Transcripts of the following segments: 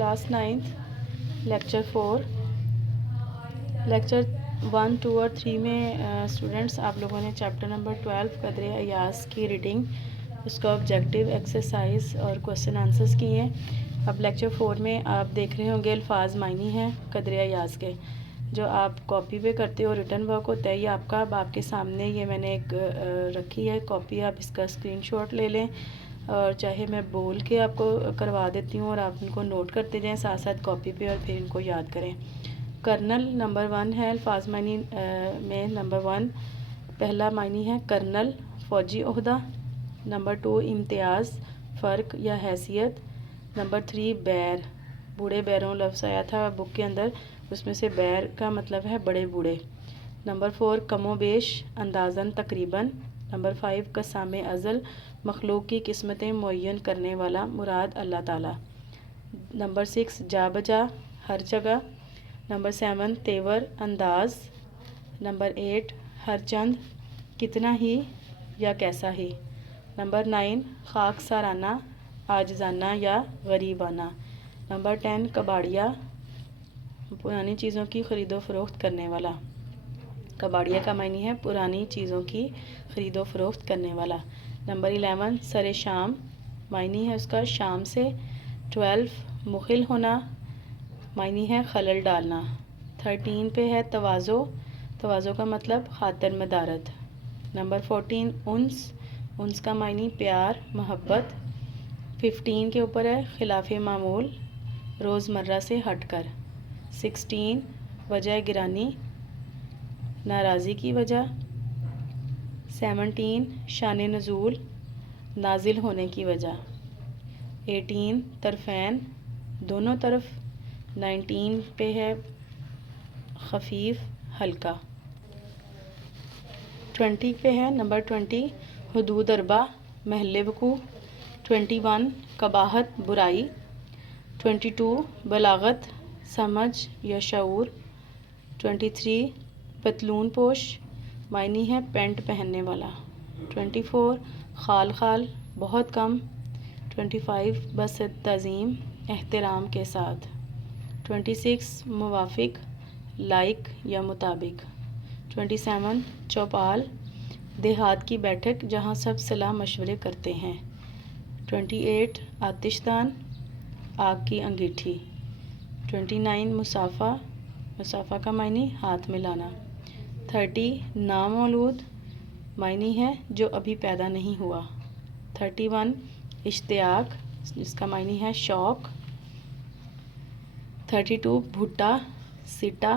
Class 9th lecture 4। Lecture 1, 2 और 3 में students आप लोगों ने चैप्टर नंबर 12 कदर अयाज की रीडिंग, उसका ऑब्जेक्टिव एक्सरसाइज और क्वेश्चन आंसर्स किए हैं। अब लेक्चर 4 में आप देख रहे होंगे अल्फाज मायनी हैं कदर अयाज के, जो आप कॉपी पे करते हो, रिटर्न वर्क होता है ये आपका। अब आपके सामने ये मैंने एक रखी है कॉपी, आप इसका स्क्रीनशॉट ले लें और चाहे मैं बोल के आपको करवा देती हूँ और आप इनको नोट करते जाएं साथ साथ कॉपी पे और फिर इनको याद करें। कर्नल नंबर 1 है अल्फाज मायनी में। नंबर 1 पहला मायनी है कर्नल, फ़ौजी ओहदा। नंबर 2 इम्तियाज़, फ़र्क या हैसियत। नंबर 3 बैर, बूढ़े बैरों लफ्ज़ आया था बुक के अंदर, उसमें से बैर का मतलब है बड़े बूढ़े। नंबर 4 कमो बेश, अंदाज़न तकरीबन। नंबर 5 कसाम अज़ल, मखलूक की किस्मतें मुअय्यन करने वाला, मुराद अल्लाह ताला। नंबर 6 जा बजा, हर जगह। नंबर 7 तेवर, अंदाज। नंबर 8 हर चंद, कितना ही या कैसा ही। नंबर 9 खाक साराना, आजजाना या गरीबाना। नंबर 10 कबाड़िया, पुरानी चीज़ों की ख़रीदो फ़रोख्त करने वाला। कबाड़िया का मायनी है पुरानी चीज़ों की ख़रीदो फ़रोख्त करने वाला। नंबर 11 सरे शाम, मायनी है उसका शाम से। 12 मुखिल होना, मायनी है खलल डालना। 13 पे है तवाज़ो, तवाज़ो का मतलब खातर मदारत। नंबर 14 उन्स का मायनी प्यार मोहब्बत। 15 के ऊपर है खिलाफ़ मामूल, रोज़मर्रा से हटकर। 16 वजह गिरानी, नाराज़ी की वजह। 17 शान नज़ूल, नाजिल होने की वजह। 18 तरफ़ैन, दोनों तरफ। 19 पे है खफीफ, हल्का। 20 पे है नंबर 20 हुदूद अरबा, महल वकू। 21 कबाहत, बुराई। 22 बलागत, समझ या शऊर। 23 पतलून पोश, मायनी है पेंट पहनने वाला। 24 खाल खाल, बहुत कम। 25 बस तज़ीम, एहतराम के साथ। 26 मुवाफ़िक, लाइक या मुताबिक। 27 चौपाल, देहात की बैठक जहाँ सब सलाह मशवरे करते हैं। 28 आतिशदान, आग की अंगीठी। 29 मुसाफ़ा, मुसाफ़ा का मायनी हाथ मिलाना। 30 नामौलूद, मायनी है जो अभी पैदा नहीं हुआ। 31 इश्तियाक, जिसका मायनी है शौक़। 32 भुट्टा, सिटा।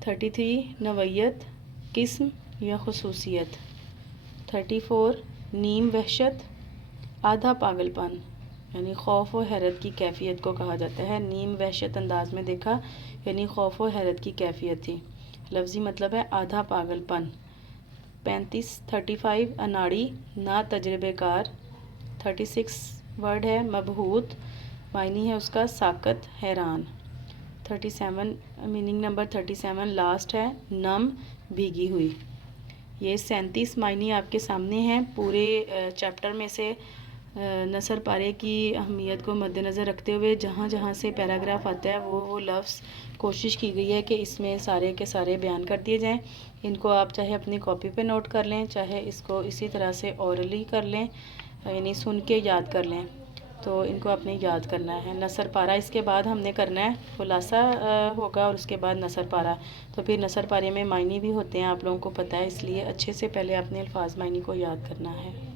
33 नवैयत, किस्म या खुसूसियत। 34 नीम वहशत, आधा पागलपन, यानी खौफ व हैरत की कैफियत को कहा जाता है। नीम वहशत अंदाज में देखा यानी खौफ व हैरत की कैफियत थी, लफ्ज़ी मतलब है आधा पागलपन। 35 अनाड़ी, ना तजर्बेकार। 36 वर्ड है मबहूत, मायनी है उसका साकत, हैरान। 37 मीनिंग नंबर 37 लास्ट है नम, भीगी हुई। ये 37 मायनी आपके सामने हैं। पूरे चैप्टर में से नसर पारे की अहमियत को मद्देनज़र रखते हुए जहाँ जहाँ से पैराग्राफ आता है वो लफ्ज़ कोशिश की गई है कि इसमें सारे के सारे बयान कर दिए जाएं। इनको आप चाहे अपनी कॉपी पे नोट कर लें, चाहे इसको इसी तरह से ओरली कर लें, यानी सुन के याद कर लें। तो इनको आपने याद करना है। नसर पारा इसके बाद हमने करना है, खुलासा होगा और उसके बाद नसर पारा। तो फिर नसर पारे में मायनी भी होते हैं, आप लोगों को पता है, इसलिए अच्छे से पहले अपने अल्फाज मायनी को याद करना है।